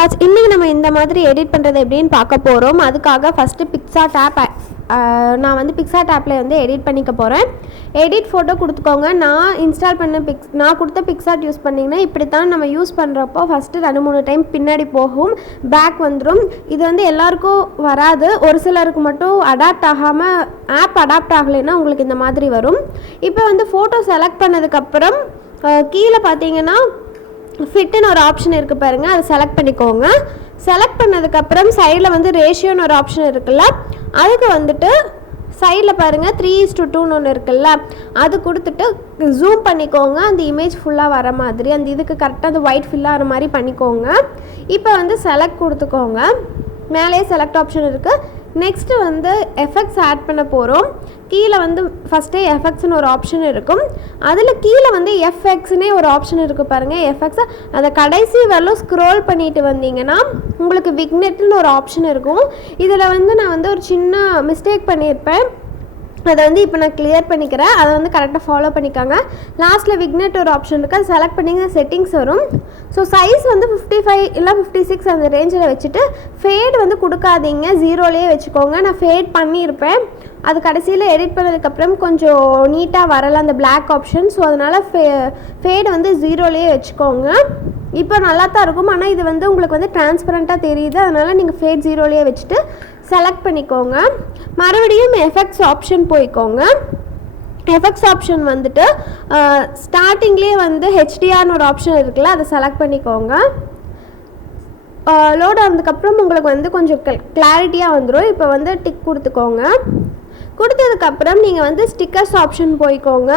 Inshots இன்னைக்கு நம்ம இந்த மாதிரி எடிட் பண்றது எப்படின்னு பார்க்க போறோம். அதுக்காக ஃபர்ஸ்ட் Inshot ஆப் நான் வந்து Inshot ஆப்ல வந்து எடிட் பண்ணிக்க போறேன். எடிட் போட்டோ கொடுத்துக்கோங்க. நான் இன்ஸ்டால் பண்ண நான் கொடுத்த Inshot யூஸ் பண்ணீங்கன்னா இப்படி தான் நம்ம யூஸ் பண்றப்போ ஃபர்ஸ்ட் 2-3 டைம் பின்னாடி போகும், பேக் வந்துரும். இது வந்து எல்லாருக்கும் வராது, ஒரு சிலருக்கு மட்டும் அடாப்ட் ஆகாம ஆப் அடாப்ட் ஆகலைன்னா உங்களுக்கு இந்த மாதிரி வரும். இப்போ வந்து போட்டோ செலக்ட் பண்ணதுக்கு அப்புறம் கீழே பார்த்தீங்கன்னா ஃபிட்னு ஒரு ஆப்ஷன் இருக்குது பாருங்கள், அதை செலக்ட் பண்ணிக்கோங்க. செலக்ட் பண்ணதுக்கப்புறம் சைடில் வந்து ரேஷியோன்னு ஒரு ஆப்ஷன் இருக்குல்ல, அதுக்கு வந்துட்டு சைடில் பாருங்கள் 3:2ன்னு ஒன்று இருக்குல்ல, அது கொடுத்துட்டு ஜூம் பண்ணிக்கோங்க. அந்த இமேஜ் ஃபுல்லாக வர மாதிரி, அந்த இதுக்கு கரெக்டாக அந்த ஒயிட் ஃபில்லாக வர மாதிரி பண்ணிக்கோங்க. இப்போ வந்து செலக்ட் கொடுத்துக்கோங்க. மேலே செலக்ட் ஆப்ஷன் இருக்குது. நெக்ஸ்ட்டு வந்து எஃபெக்ட்ஸ் ஆட் பண்ண போகிறோம். கீழே வந்து ஃபஸ்ட்டே எஃபெக்ட்ஸ்னு ஒரு ஆப்ஷன் இருக்கும், அதில் கீழே வந்து எஃப்எக்ஸ்னே ஒரு ஆப்ஷன் இருக்குது பாருங்கள், எஃபெக்ட்ஸை அதை கடைசி வரலும் ஸ்க்ரோல் பண்ணிட்டு வந்தீங்கன்னா உங்களுக்கு விக்னெட்னு ஒரு ஆப்ஷன் இருக்கும். இதில் வந்து நான் வந்து ஒரு சின்ன மிஸ்டேக் பண்ணியிருப்பேன், அதை வந்து இப்போ நான் கிளியர் பண்ணிக்கிறேன். அதை வந்து கரெக்டாக ஃபாலோ பண்ணிக்காங்க. லாஸ்ட்டில் விக்னெட் ஒரு ஆப்ஷன் இருக்குது, அது செலக்ட் பண்ணிங்க செட்டிங்ஸ் வரும். ஸோ சைஸ் வந்து 55 இல்லை 56 அந்த ரேஞ்சில் வச்சுட்டு ஃபேட் வந்து கொடுக்காதீங்க, 0லேயே வச்சுக்கோங்க. நான் ஃபேட் பண்ணியிருப்பேன், அது கடைசியில் எடிட் பண்ணதுக்கப்புறம் கொஞ்சம் நீட்டாக வரலை அந்த பிளாக் ஆப்ஷன். ஸோ அதனால் ஃபேட் வந்து 0லேயே வச்சுக்கோங்க. இப்போ நல்லா தான் இருக்கும், ஆனால் இது வந்து உங்களுக்கு வந்து டிரான்ஸ்பரண்ட்டாக தெரியுது, அதனால் நீங்கள் ஃபேட் 0லேயே வச்சுட்டு செலக்ட் பண்ணிக்கோங்க. மறுபடியும் எஃபெக்ட்ஸ் ஆப்ஷன் போய்க்கோங்க. எஃபெக்ட்ஸ் ஆப்ஷன் வந்துட்டு ஸ்டார்டிங்லேயே வந்து ஹெச்டிஆர்னு ஒரு ஆப்ஷன் இருக்குல்ல, அதை செலக்ட் பண்ணிக்கோங்க. லோட் ஆனதுக்கப்புறம் உங்களுக்கு வந்து கொஞ்சம் கிளாரிட்டியாக வந்துடும். இப்போ வந்து டிக் கொடுத்துக்கோங்க. கொடுத்ததுக்கப்புறம் நீங்கள் வந்து ஸ்டிக்கர்ஸ் ஆப்ஷன் போய்க்கோங்க.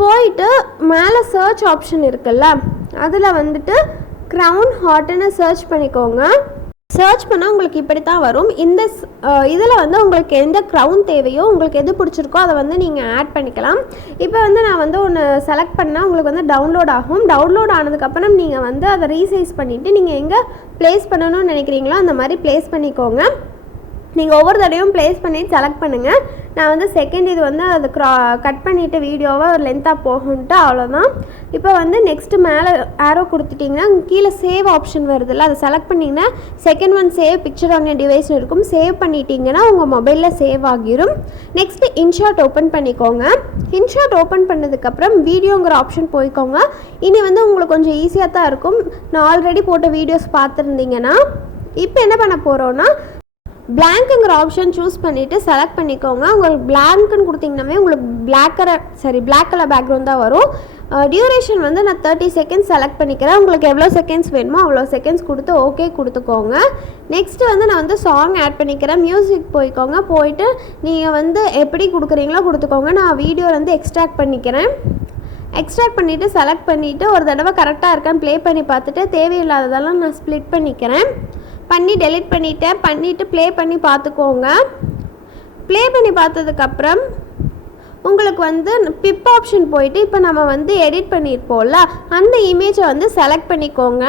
போயிட்டு மேலே சர்ச் ஆப்ஷன் இருக்குல்ல, அதில் வந்துட்டு க்ரௌன் ஹாட்னு சர்ச் பண்ணிக்கோங்க. சர்ச் பண்ணால் உங்களுக்கு இப்படி தான் வரும். இந்த இதில் வந்து உங்களுக்கு எந்த க்ரௌன் தேவையோ, உங்களுக்கு எது பிடிச்சிருக்கோ அதை வந்து நீங்கள் ஆட் பண்ணிக்கலாம். இப்போ வந்து நான் வந்து ஒன்று செலக்ட் பண்ணால் உங்களுக்கு வந்து டவுன்லோட் ஆகும். டவுன்லோட் ஆனதுக்கப்புறம் நீங்கள் வந்து அதை ரீசைஸ் பண்ணிவிட்டு நீங்கள் எங்கே ப்ளேஸ் பண்ணணும்னு நினைக்கிறீங்களோ அந்த மாதிரி ப்ளேஸ் பண்ணிக்கோங்க. நீங்கள் ஒவ்வொரு தடவையும் ப்ளேஸ் பண்ணிவிட்டு செலக்ட் பண்ணுங்கள். நான் வந்து செகண்ட் இது வந்து அது கட் பண்ணிவிட்டு வீடியோவை ஒரு லென்த்தாக போகும்ன்ட்டு அவ்வளோதான். இப்போ வந்து நெக்ஸ்ட்டு மேலே ஆரோ கொடுத்துட்டிங்கன்னா கீழே சேவ் ஆப்ஷன் வருதுல்ல, அதை செலக்ட் பண்ணிங்கன்னா second one save picture on your டிவைஸ்னு இருக்கும். சேவ் பண்ணிட்டீங்கன்னா உங்கள் மொபைலில் சேவ் ஆகிரும். நெக்ஸ்ட்டு இன்ஷாட் ஓப்பன் பண்ணிக்கோங்க. இன்ஷாட் ஓப்பன் பண்ணதுக்கப்புறம் வீடியோங்கிற ஆப்ஷன் போய்க்கோங்க. இனி வந்து உங்களுக்கு கொஞ்சம் ஈஸியாக தான் இருக்கும், நான் ஆல்ரெடி போட்ட வீடியோஸ் பார்த்துருந்தீங்கன்னா. இப்போ என்ன பண்ண போகிறோன்னா பிளாங்க்குங்கிற ஆப்ஷன் சூஸ் பண்ணிவிட்டு செலக்ட் பண்ணிக்கோங்க. உங்களுக்கு பிளாங்க்குன்னு கொடுத்தீங்கன்னாவே உங்களுக்கு பிளாக் கலர் பேக்ரவுண்ட் தான் வரும். டியூரேஷன் வந்து நான் 30 செகண்ட்ஸ் செலக்ட் பண்ணிக்கிறேன். உங்களுக்கு எவ்வளோ செகண்ட்ஸ் வேணுமோ அவ்வளோ செகண்ட்ஸ் கொடுத்து ஓகே கொடுத்துக்கோங்க. நெக்ஸ்ட்டு வந்து நான் வந்து சாங் ஆட் பண்ணிக்கிறேன். மியூசிக் போய்க்கோங்க. போயிட்டு நீங்கள் வந்து எப்படி கொடுக்குறீங்களோ கொடுத்துக்கோங்க. நான் வீடியோ வந்து எக்ஸ்ட்ராக்ட் பண்ணிக்கிறேன். எக்ஸ்ட்ராக்ட் பண்ணிவிட்டு செலக்ட் பண்ணிவிட்டு ஒரு தடவை கரெக்டாக இருக்கான்னு ப்ளே பண்ணி பார்த்துட்டு தேவையில்லாததெல்லாம் நான் ஸ்ப்ளிட் பண்ணிக்கிறேன். பண்ணி டெலிட் பண்ணிவிட்டு ப்ளே பண்ணி பார்த்துக்கோங்க. ப்ளே பண்ணி பார்த்ததுக்கப்புறம் உங்களுக்கு வந்து பிப் ஆப்ஷன் போயிட்டு இப்போ நம்ம வந்து எடிட் பண்ணியிருப்போம்ல அந்த இமேஜை வந்து செலக்ட் பண்ணிக்கோங்க.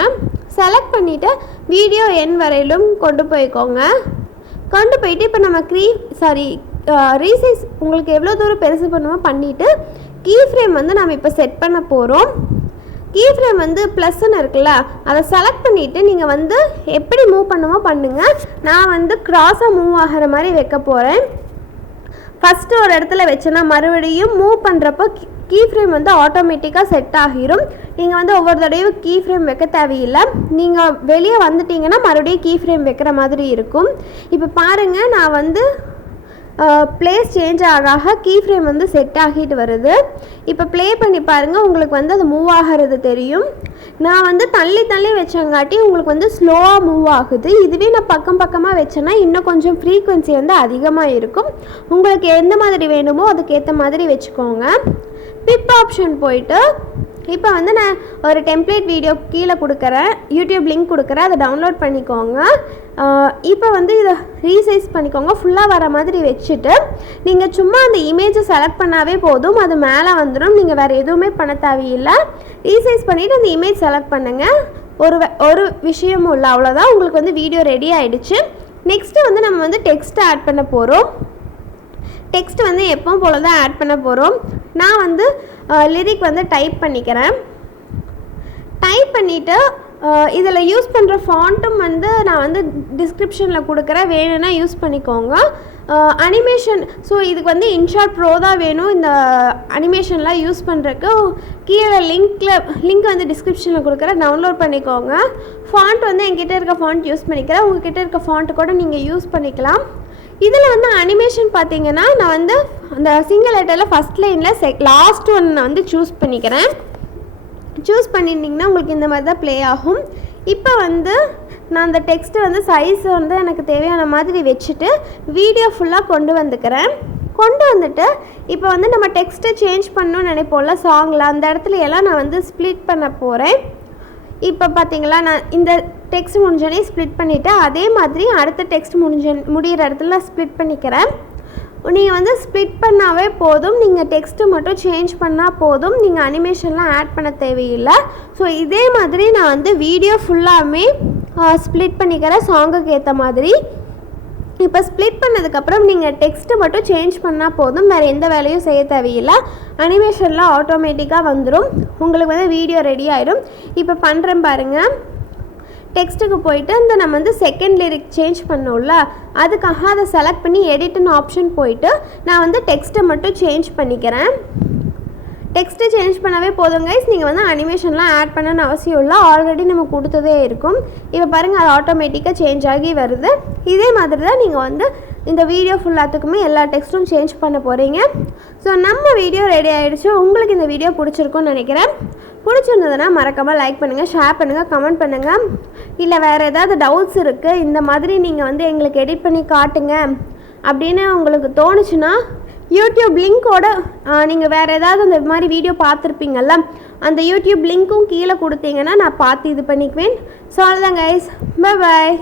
செலக்ட் பண்ணிவிட்டு வீடியோ எண் வரையிலும் கொண்டு போய்க்கோங்க. கொண்டு போயிட்டு இப்போ நம்ம ரீசைஸ் உங்களுக்கு எவ்வளோ தூரம் பெருசு பண்ணுமோ பண்ணிவிட்டு கீ ஃப்ரேம் வந்து நம்ம இப்போ செட் பண்ண போகிறோம். கீ ஃப்ரேம் வந்து ப்ளஸ்ன்னு இருக்குல்ல, அதை செலக்ட் பண்ணிவிட்டு நீங்கள் வந்து எப்படி மூவ் பண்ணுமோ பண்ணுங்கள். நான் வந்து க்ராஸாக மூவ் ஆகிற மாதிரி வைக்க போகிறேன். ஃபஸ்ட்டு ஒரு இடத்துல வச்சேன்னா மறுபடியும் மூவ் பண்ணுறப்போ கீ ஃப்ரேம் வந்து ஆட்டோமேட்டிக்காக செட் ஆகிரும். நீங்கள் வந்து ஒவ்வொரு தடவையும் கீ ஃப்ரேம் வைக்க தேவையில்லை. நீங்கள் வெளியே வந்துட்டிங்கன்னா மறுபடியும் கீ ஃப்ரேம் வைக்கிற மாதிரி இருக்கும். இப்போ பாருங்கள், நான் வந்து ப்ளேஸ் சேஞ்ச் ஆக கீ ஃப்ரேம் வந்து செட் ஆகிட்டு வருது. இப்போ ப்ளே பண்ணி பாருங்கள், உங்களுக்கு வந்து அது மூவ் ஆகிறது தெரியும். நான் வந்து தள்ளி வச்சங்காட்டி உங்களுக்கு வந்து ஸ்லோவாக மூவ் ஆகுது. இதுவே நான் பக்கமாக வச்சேன்னா இன்னும் கொஞ்சம் ஃப்ரீக்வன்சி வந்து அதிகமாக இருக்கும். உங்களுக்கு எந்த மாதிரி வேணுமோ அதுக்கேற்ற மாதிரி வச்சுக்கோங்க. பிப் ஆப்ஷன் போயிட்டு இப்போ வந்து நான் ஒரு டெம்ப்ளேட் வீடியோ கீழே கொடுக்குறேன், யூடியூப் லிங்க் கொடுக்குறேன், அதை டவுன்லோட் பண்ணிக்கோங்க. இப்போ வந்து இதை ரீசைஸ் பண்ணிக்கோங்க. ஃபுல்லாக வர மாதிரி வச்சுட்டு நீங்கள் சும்மா அந்த இமேஜை செலக்ட் பண்ணாவே போதும், அது மேலே வந்துடும். நீங்கள் வேறு எதுவுமே பண்ண தேவையில்லை. ரீசைஸ் பண்ணிவிட்டு அந்த இமேஜ் செலக்ட் பண்ணுங்கள். ஒரு விஷயமும் இல்லை, அவ்வளோதான். உங்களுக்கு வந்து வீடியோ ரெடி ஆகிடுச்சு. நெக்ஸ்ட்டு வந்து நம்ம வந்து டெக்ஸ்ட்டை ஆட் பண்ண போகிறோம். டெக்ஸ்ட் வந்து எப்பவும் போல தான் ஆட் பண்ண போகிறோம். நான் வந்து லிரிக் வந்து டைப் பண்ணிக்கிறேன். டைப் பண்ணிவிட்டு இதில் யூஸ் பண்ணுற ஃபாண்ட்டும் வந்து நான் வந்து டிஸ்கிரிப்ஷனில் கொடுக்குறேன், வேணும்னா யூஸ் பண்ணிக்கோங்க. அனிமேஷன் ஸோ இதுக்கு வந்து இன்ஷாட் ப்ரோ தான் வேணும் இந்த அனிமேஷன்லாம் யூஸ் பண்ணுறதுக்கு. கீழே லிங்க் வந்து டிஸ்கிரிப்ஷனில் கொடுக்குறேன், டவுன்லோட் பண்ணிக்கோங்க. ஃபாண்ட் வந்து என்கிட்ட இருக்க ஃபாண்ட் யூஸ் பண்ணிக்கிறேன், உங்ககிட்ட இருக்க ஃபாண்ட்டு கூட நீங்கள் யூஸ் பண்ணிக்கலாம். இதில் வந்து அனிமேஷன் பார்த்தீங்கன்னா நான் வந்து அந்த சிங்கிள் லெட்டரில் ஃபஸ்ட் லைனில் லாஸ்ட் ஒன் நான் வந்து சூஸ் பண்ணிக்கிறேன். சூஸ் பண்ணியிருந்தீங்கன்னா உங்களுக்கு இந்த மாதிரி தான் ப்ளே ஆகும். இப்போ வந்து நான் அந்த டெக்ஸ்ட்டு வந்து சைஸ் வந்து எனக்கு தேவையான மாதிரி வச்சுட்டு வீடியோ ஃபுல்லாக கொண்டு வந்துட்டு இப்போ வந்து நம்ம டெக்ஸ்ட்டை சேஞ்ச் பண்ணணும்னு நினைப்போம்ல சாங்கில், அந்த இடத்துல எல்லாம் நான் வந்து ஸ்ப்ளிட் பண்ண போகிறேன். இப்போ பார்த்தீங்களா நான் இந்த டெக்ஸ்ட் முடிஞ்சோடனே ஸ்ப்ளிட் பண்ணிவிட்டு அதே மாதிரி அடுத்த டெக்ஸ்ட் முடிகிற இடத்துல நான் ஸ்ப்ளிட் பண்ணிக்கிறேன். நீங்கள் வந்து ஸ்ப்ளிட் பண்ணாவே போதும், நீங்கள் டெக்ஸ்ட்டு மட்டும் சேஞ்ச் பண்ணால் போதும், நீங்கள் அனிமேஷன்லாம் ஆட் பண்ண தேவையில்லை. ஸோ இதே மாதிரி நான் வந்து வீடியோ ஃபுல்லாமே ஸ்ப்ளிட் பண்ணிக்கிறேன் சாங்குக்கு ஏற்ற மாதிரி. இப்போ ஸ்ப்ளிட் பண்ணதுக்கப்புறம் நீங்கள் டெக்ஸ்ட்டு மட்டும் சேஞ்ச் பண்ணால் போதும், வேறு எந்த வேலையும் செய்ய தேவையில்லை. அனிமேஷன்லாம் ஆட்டோமேட்டிக்காக வந்துடும், உங்களுக்கு வந்து வீடியோ ரெடி ஆகிடும். இப்போ பண்ணுறேன் பாருங்கள். டெக்ஸ்ட்டுக்கு போயிட்டு இந்த நம்ம வந்து செகண்ட் லிரிக் சேஞ்ச் பண்ணோம்ல, அதுக்காக அதை செலக்ட் பண்ணி எடிட்னு ஆப்ஷன் போயிட்டு நான் வந்து டெக்ஸ்ட்டை மட்டும் சேஞ்ச் பண்ணிக்கிறேன். டெக்ஸ்ட்டு சேஞ்ச் பண்ணவே போதும் கைஸ், நீங்கள் வந்து அனிமேஷன்லாம் ஆட் பண்ணணும்னு அவசியம் இல்லை, ஆல்ரெடி நம்ம கொடுத்ததே இருக்கும். இப்போ பாருங்கள் அது ஆட்டோமேட்டிக்காக சேஞ்ச் ஆகி வருது. இதே மாதிரி தான் நீங்கள் வந்து இந்த வீடியோ ஃபுல்லாத்துக்குமே எல்லா டெக்ஸ்ட்டும் சேஞ்ச் பண்ண போகிறீங்க. ஸோ நம்ம வீடியோ ரெடி ஆகிடுச்சு. உங்களுக்கு இந்த வீடியோ பிடிச்சிருக்குன்னு நினைக்கிறேன். பிடிச்சிருந்ததுன்னா மறக்காமல் லைக் பண்ணுங்கள், ஷேர் பண்ணுங்கள், கமெண்ட் பண்ணுங்கள். இல்லை வேறு ஏதாவது டவுட்ஸ் இருக்குது, இந்த மாதிரி நீங்கள் வந்து எங்களுக்கு எடிட் பண்ணி காட்டுங்க அப்படின்னு உங்களுக்கு தோணுச்சுன்னா யூடியூப் லிங்க்கோட நீங்கள் வேறு ஏதாவது அந்த மாதிரி வீடியோ பார்த்துருப்பீங்கள்ல, அந்த யூடியூப் லிங்க்கும் கீழே கொடுத்தீங்கன்னா நான் பார்த்து இது பண்ணிக்குவேன். ஸோ அவ்வளோதான் கைஸ், பை பாய்.